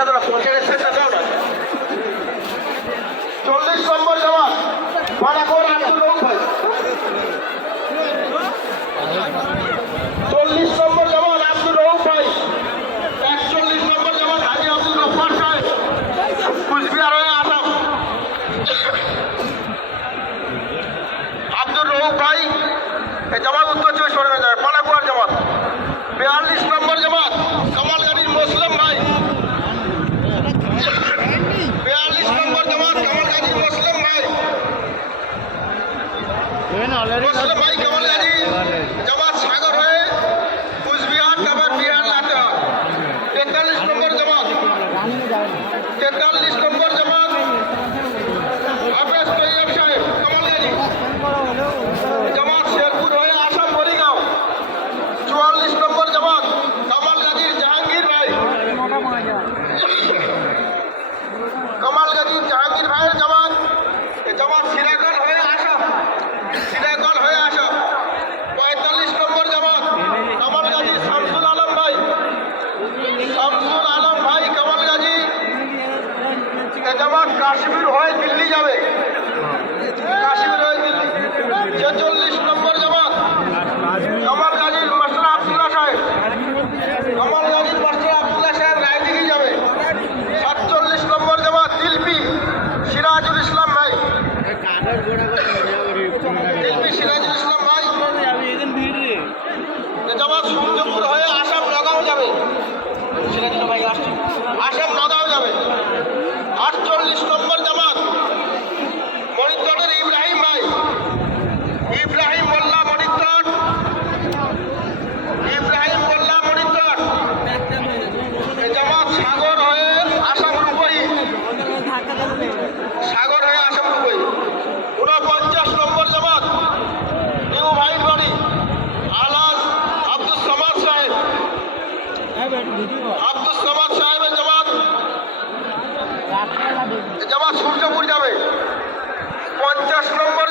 সেটটা দাও, পঞ্চায়েতের সেটটা দাও না। 40 নম্বর জামাত পানাকোর আব্দুল রউফ ভাই। 40 নম্বর জামাত আব্দুল রউফ ভাই। 41 নম্বর জামাত হাজি আব্দুল গফফার সাহেব, কুচবিহার হয়ে আসাম। আব্দুল রউফ ভাই এই জামাত উত্তর চব্বিশ পরগনা যাবে, পানাকুয়ার জামাত। 42 নম্বর জামাত কামাল গাজীর মুসলিম ভাই। 42 নম্বর জামাত কামাল গাজীর মুসলিম ভাই। মুসলিম ভাই কামাল গাজী জামাত সাগর হয়ে কুচবিহার তারপর বিহার লাতে হয়। 43 নম্বর জামাত 43 নম্বর জামাত হাফেজ তৈয়ব সাহেব কামাল গাজী জামাত শেরপুর হয়ে আসাম মরিগাঁও। 44 নম্বর জামাত কামাল গাজীর জাহাঙ্গীর ভাই। কামাল গাজীর জাহাঙ্গীর ভাইয়ের জামাত জামাত সিরাকল হয়ে আসাম, সিরাকল হয়ে আসাম। 45 নম্বর জামাত কামাল গাজী শামসুল আলম ভাই। শামসুল আলম ভাই কামাল গাজী জামাত কাশ্মীর হয়ে দিল্লি যাবে, কাশ্মীর হয়ে দিল্লি। 46 নম্বর জামাত কামাল গাজীর মাস্টার আব্দুল্লাহ সাহেব, কামাল গাজীর মাস্টার আব্দুল্লাহ সাহেব রায়দিঘি যাবে। 47 নম্বর জামাত দিলপি সিরাজুল ইসলাম ভাই, দিলপি সিরাজুল ইসলাম ভাই জামাত সূর্যপুর হয়ে আসাম নগাঁও যাবে, সিরাজুল ভাই আসছে, আসাম নগাঁও যাবে। 48 নম্বর জামাত মণিতটের ইব্রাহিম ভাই, ইব্রাহিম মোল্লা মণিতট, ইব্রাহিম মোল্লা মণিতট জামাত সাগর হয়ে আসাম রূপহী, সাগর হয়ে আসাম রূপহী। 49 নম্বর জামাত নিউ ভাইট বাড়ি আলাজ আব্দুল সামাদ সাহেব, আব্দুল সামাদ সাহেবের জামাত জামাত সূর্যপুর যাবে। 50 নম্বর